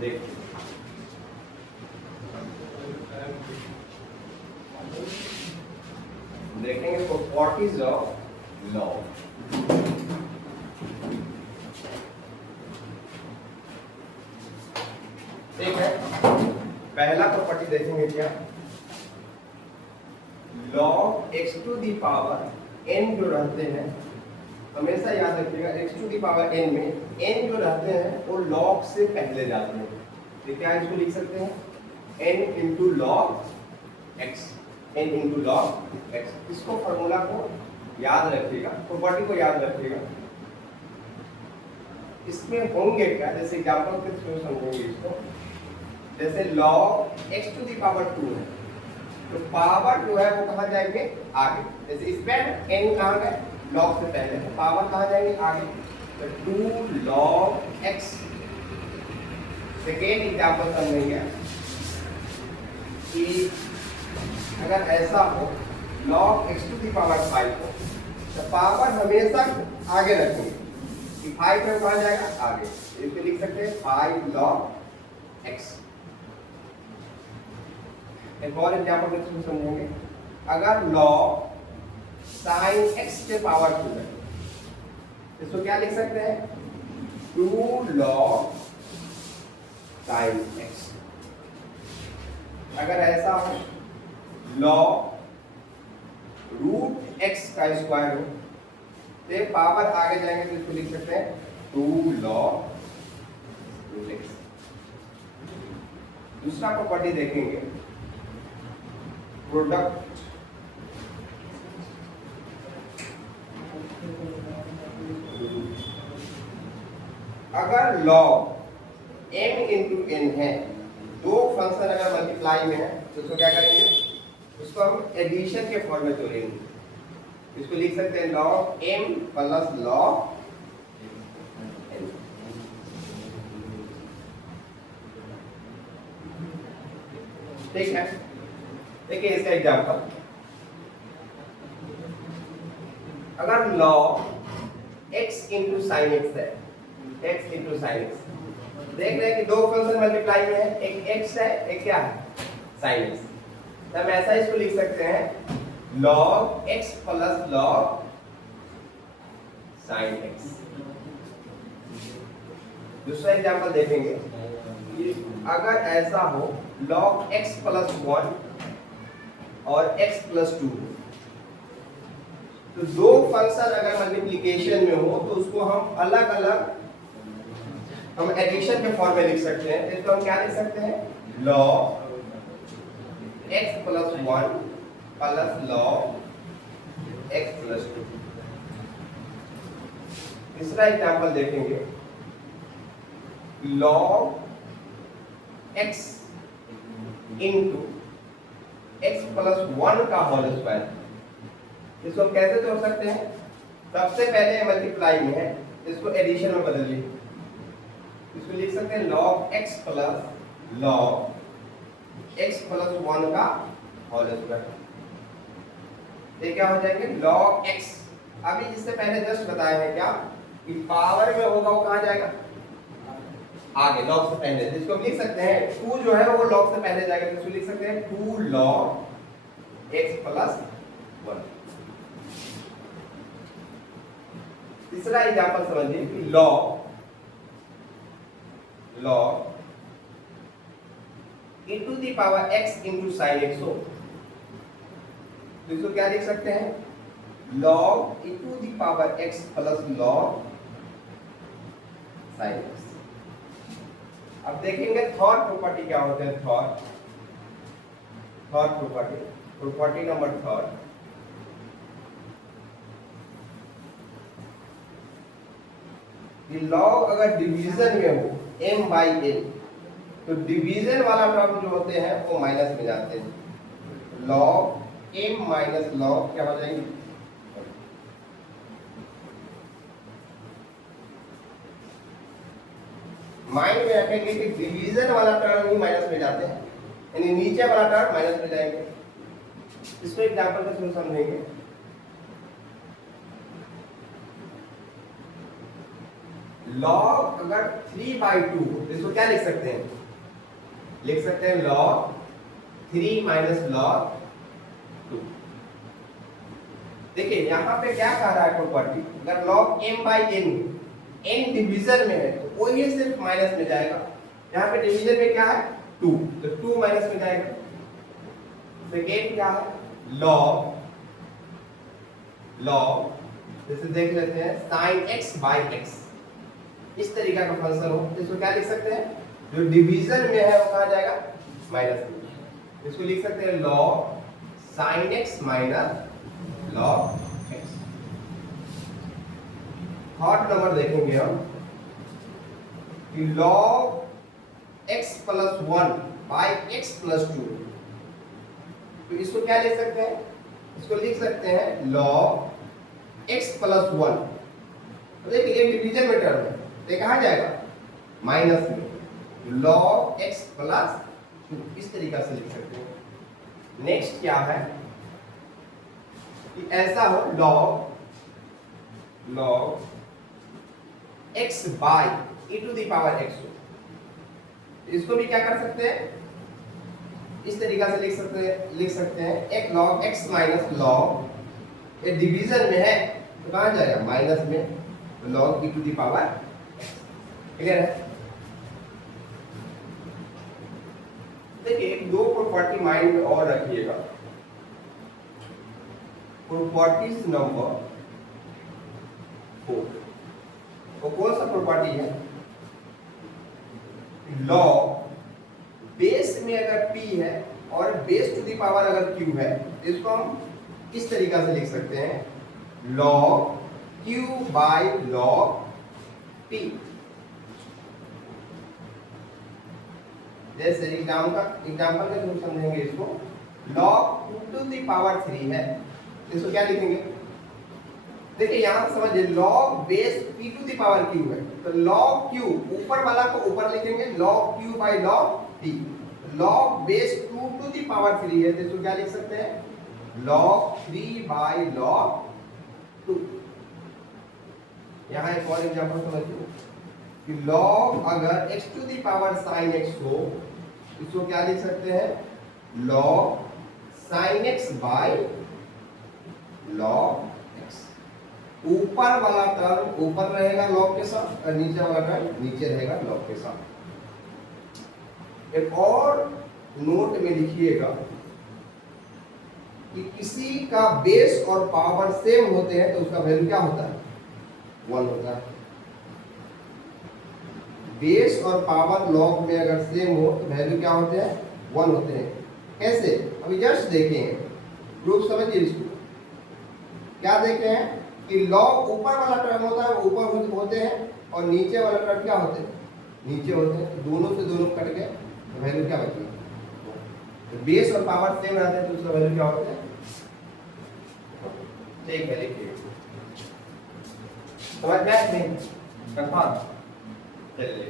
देखिए देखेंगे तो व्हाट इज अ लॉग। ठीक है, पहला प्रॉपर्टी देखेंगे क्या, log x to the power n जो रहते हैं, हमेशा याद रखिएगा x to the power n में n जो रहते हैं वो log से पहले जाते हैं। तो क्या इसको लिख सकते हैं n into log x, n into log x। इसको फॉर्मूला को याद रखिएगा, प्रॉपर्टी को याद रखिएगा। इसमें होंगे क्या, जैसे एग्जांपल के थ्रू समझेंगे इसको। जैसे log x to the power 2 है, तो पावर जो है वो कहाँ जाएंगे आगे। जैसे इसमें n कहाँ गए log से पहले, तो पावर कहाँ जाएंगे आगे, तो 2 log x। सेकेंड एग्जांपल समझेंगे कि अगर ऐसा हो log x to the power 5 हो, तो पावर हमेशा आगे रखेंगे कि 5 में कहाँ जाएगा आगे। इसको लिख सकते हैं 5 log x। एक और एग्जांपल के थ्रू समझेंगे, अगर log sin x के पावर 2 है, इसको क्या लिख सकते हैं 2 log sin x। अगर ऐसा हो log रूट x का स्क्वायर हो, तो पावर आगे जाएंगे तो इसको लिख सकते हैं 2 log रूट x। दूसरा प्रॉपर्टी देखेंगे, प्रोडक्ट अगर log m इंटू n है, दो फंक्शन अगर मल्टीप्लाई में है तो उसको क्या करेंगे, उसको हम एडिशन के फॉर्म में जोड़ेंगे। इसको लिख सकते हैं log m plus log n। ठीक है, देखिए इसका एग्जांपल, अगर log x into sine x है, x इंटू साइन एक्स, देख रहे हैं कि दो फंक्शन मल्टीप्लाई में है, एक x है एक क्या है साइन एक्स। तो हम ऐसा इसको लिख सकते हैं log x plus log sine x. दूसरा एग्जांपल देखेंगे कि अगर ऐसा हो log x प्लस 1 और x प्लस 2, तो दो फंक्शन अगर मल्टीप्लिकेशन में हो तो उसको हम अलग अलग हम एडिशन के फॉर्म में लिख सकते हैं। इसको हम क्या लिख सकते हैं log x plus 1 plus log x plus 2। तीसरा एग्जांपल देखेंगे, log x into x plus 1 का होल स्क्वायर। इसको हम कैसे जोड़ सकते हैं, सबसे पहले मल्टीप्लाई में है, इसको एडिशन में बदलिए। इसको लिख सकते हैं log x plus log x plus 1 का होल स्क्वायर। ये क्या हो जाएंगे log x। अभी जिससे पहले जस्ट बताया है क्या कि पावर में होगा वो कहाँ जाएगा आगे log से पहले। इसको हम लिख सकते हैं 2 जो है वो log से पहले जाएगा, तो इसको लिख सकते हैं 2 log x प्लस 1। तीसरा एग्जांपल समझिए कि log e to the power x into sine x हो, तो इसको क्या लिख सकते हैं log e to the power x plus log sine x. अब देखेंगे थर्ड प्रॉपर्टी क्या होते हैं। थर्ड प्रॉपर्टी नंबर थर्ड, कि log अगर डिवीजन में हो m बाई n, तो डिवीजन वाला टर्म जो होते हैं वो माइनस में जाते हैं। log m माइनस log क्या हो जाएंगे, माइंड में रखेंगे कि डिवीजन वाला टर्म ही माइनस में जाते हैं, यानी नीचे वाला टर्म माइनस में जाएंगे। इसको एग्जांपल के थ्रू समझेंगे। लॉग अगर 3/2 तो इसको क्या लिख सकते हैं? लिख सकते हैं लॉग 3 माइनस लॉग 2। देखिए यहाँ पे क्या कह रहा है प्रॉपर्टी, अगर log m/n डिवीजन में है तो वो ये सिर्फ माइनस में जाएगा। यहाँ पे डिवीजन में क्या है 2, तो 2 माइनस में जाएगा। सेकेंड क्या है log जैसे देख लेते हैं sin x/x, इस तरीका का फंक्शन हो तो इसको क्या लिख सकते हैं, जो डिवीजन में है वो कहाँ जाएगा माइनस में। इसको लिख सकते हैं log sin x minus log x। Third number देखेंगे हम कि log x plus 1 by x plus 2, तो इसको क्या लिख सकते हैं, इसको लिख सकते हैं log x प्लस 1। तो देखिए ये डिवीजन में टर्म है तो कहाँ जाएगा माइनस में, log x प्लस 2 इस तरीका से लिख सकते हैं। नेक्स्ट क्या है कि ऐसा हो log x by e to the power x हो, इसको भी क्या कर सकते हैं, इस तरीका से लिख सकते हैं एक log x माइनस log, ये डिवीजन में है तो कहाँ जाएगा माइनस में, तो log e to the power x। Clear है? देखिए दो प्रॉपर्टी माइंड में और रखिएगा। प्रॉपर्टीज नंबर 4, वो कौन सा प्रॉपर्टी है, log बेस में अगर p है और बेस टू द पावर अगर q है तो इसको हम इस तरीका से लिख सकते हैं log q by log p। जैसे एग्जाम्पल में हम समझेंगे इसको, log 2 टू द पावर 3 है, इसको क्या लिखेंगे, देखिए यहां समझिए log base p to the power q है तो log q ऊपर वाला को ऊपर लिखेंगे log q by log p। log base 2 to the power 3 है तो इसको क्या लिख सकते हैं log 3 बाई log 2। यहां एक और एग्जांपल समझिए कि log अगर x to the power sin x हो इसको क्या लिख सकते हैं log sin x by log x। ऊपर वाला टर्म ऊपर रहेगा log के साथ और नीचे वाला टर्म नीचे रहेगा log के साथ। एक और नोट में लिखिएगा कि किसी का बेस और पावर सेम होते हैं तो उसका वैल्यू क्या होता है 1 होता है। बेस और पावर लॉग में अगर सेम हो तो वैल्यू क्या होते हैं 1 होते हैं। कैसे, अभी जस्ट देखेंगे, प्रूफ समझिए इसको। क्या देखते हैं कि लॉग ऊपर वाला टर्म होता है वो ऊपर होते हैं और नीचे वाला टर्म क्या होते हैं नीचे होते हैं, दोनों से दोनों कट गए तो वैल्यू क्या बची, तो बेस और पावर सेम रहते हैं तो उसका वैल्यू क्या होता है। ठीक है, लिखिए समझ में नहीं कंफर्म, चलिए